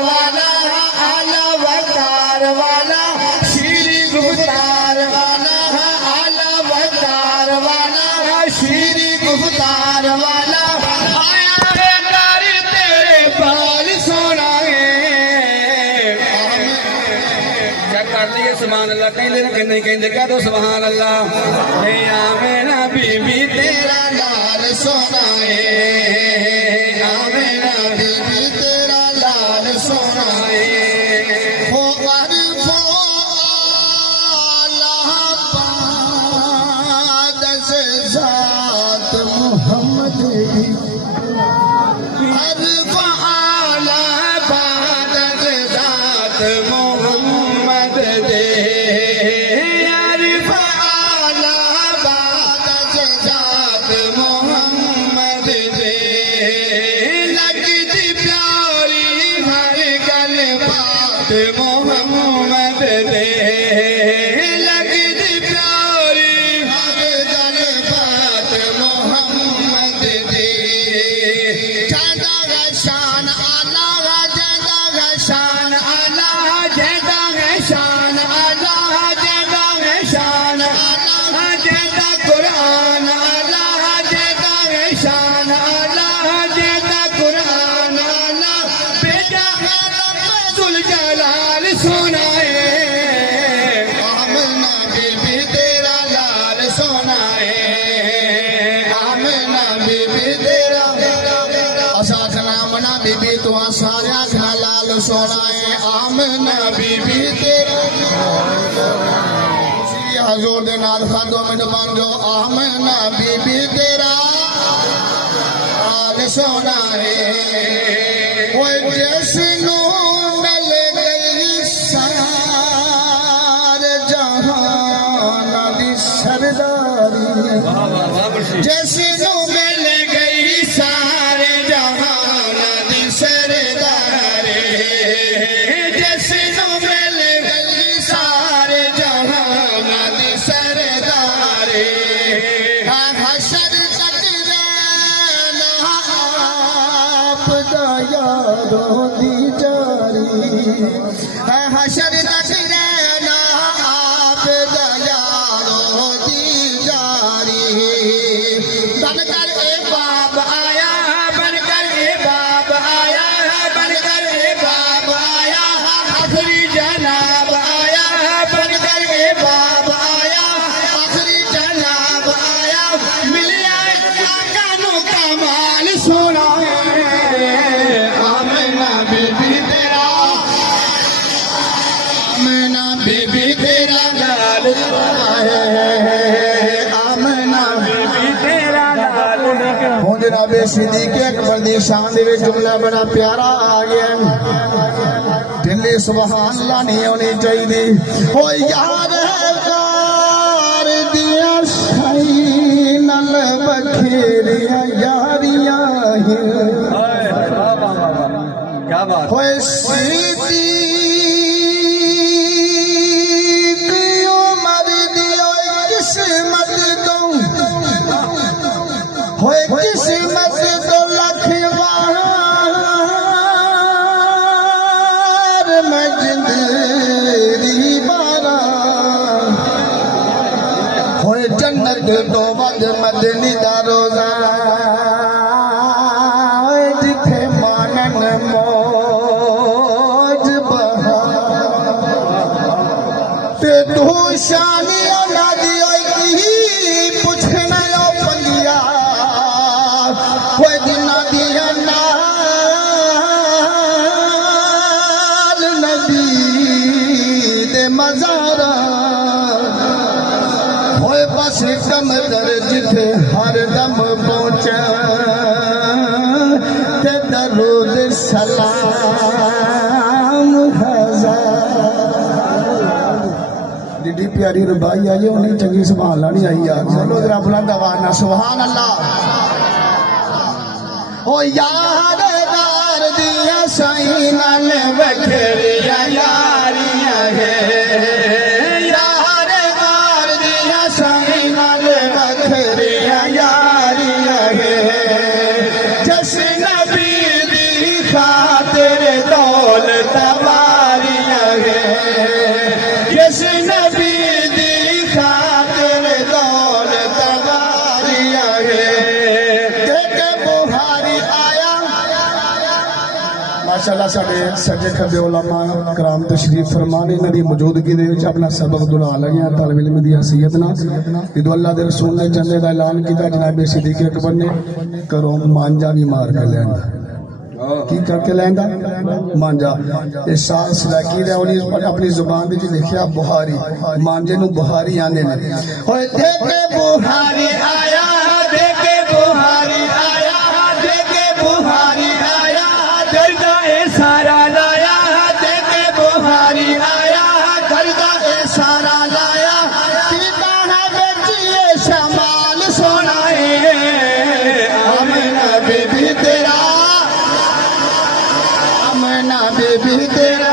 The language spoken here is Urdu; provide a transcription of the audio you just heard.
والا آلہ وقار والا شیری گفتار والا آلہ وقار والا شیری گفتار والا آیا ہے کر تیرے بال سونا ہے کیا کر لیے سبحان اللہ کہیں لینا کہ نہیں کہیں کہہ دو سبحان اللہ یا میرا بی بی تیرا لال سونا ہے یا میرا بی بی تیرا لال سونا ہے وہ عرف اللہ بعد سے ذات محمد عرف اللہ بعد سے ذات محمد دے عرف اللہ بعد سے ذات محمد دے لگتی پیاری ہر گل بات محمد دے لگتی پیاری ہر گل بات محمد دے جیدا ہے شان اللہ جیدا ہے شان اللہ جیدا ہے شان اللہ جیدا ہے شان اللہ جیدا قرآن اللہ جیدا ہے شان اللہ جیدا قرآن اللہ بیٹا ہے رب ذل جلال سونا ہے آمنہ بی بی تیرا لال سونا ہے آمنہ بی بی تیرا اسا آخنا آمنہ بی بی تو سارے آخنا لال سونا ہے آمنہ بی بی تیرا حضور دے نال خاندو میں بن جو آمنہ بی بی تیرا لال سونا ہے وہ جس نو مل گئی سارے جہان دی سرداری جس نو مل گئی سارے جہان دی سرداری جس نو مل گئی سارے جہان دی سرداری حشر تک رہنا آپ دا یادوں دی جاری حشر تک رہنا آپ دا یادوں دی جاری بن کر اے باب آیا بن کر اے باب آیا بن کر اے باب آیا آخری جناب آیا بن کر اے باب آیا آخری جناب آیا ملیا آقا نو کمال سونا ہے آمنہ بی بی تیرا آمنہ بی بی تیرا لال سونا ہے آمنہ بی بی تیرا لال ہوں جناب صدیق اکبر دی شان دے وچ جملہ بڑا پیارا آ گیا دلی سبحان اللہ نہیں ہونی چاہیے ہو یار کار دیا شائی نل بکھیریاں یاریاں کیا بات ہوئے صدیق عمر دی قسمت تو ہوئے قسمت تو لکھ وار مجدری بارا ہوئے جنت تو ود مدنی دا روزہ جتھے مانن موج بہا تے تو شانی اولادی ہوئی کی پوچھنا یو پنگیا ہوئے دنہ دیا نال نبی دے مزارہ ہوئے بس کم در جتھے ہر دم پہنچا تے درود سلام ہزار جی پیاری ربائی آئی انہیں چنگی سبحان اللہ نہیں آئی یار چلو ذرا بلند آواز نہ سبحان اللہ او یار دار دیا سائیں نال بکھریاں یاریاں ہے یار دار دیا سائیں نال بکھریاں یاریاں ہے جس نبی دی خاطر خاطر دولت واریاں جس نبی دی خاطر دولت واریاں دیکھ بہاری آیا ماشاءاللہ ساڈے سجے کھبے علماء کرام تشریف فرمانے انہاں دی موجودگی دے وچ اپنا سبق دلا لگے ہیں طالب علم دی حیثیت نال جدوں اللہ دے رسول نے جنت دا اعلان کیتا جناب صدیق اکبر نے کروں مانجا بھی مار کے لیندا کی کر کے لیندا مانجا یہ ساس لکی دے انہیں اپنی زبان وچ لکھیا بخاری مانجے نو بخاری آندے نے اوئے دیکھے بخاری آیا دیکھے بخاری آیا دیکھے بخاری آیا دردا اے سارا لایا دیکھے بخاری آیا دردا اے سارا لایا کی بانا بیچیے شمال سونا ہے آمنہ بی بی تیرا آمنہ بی بی تیرا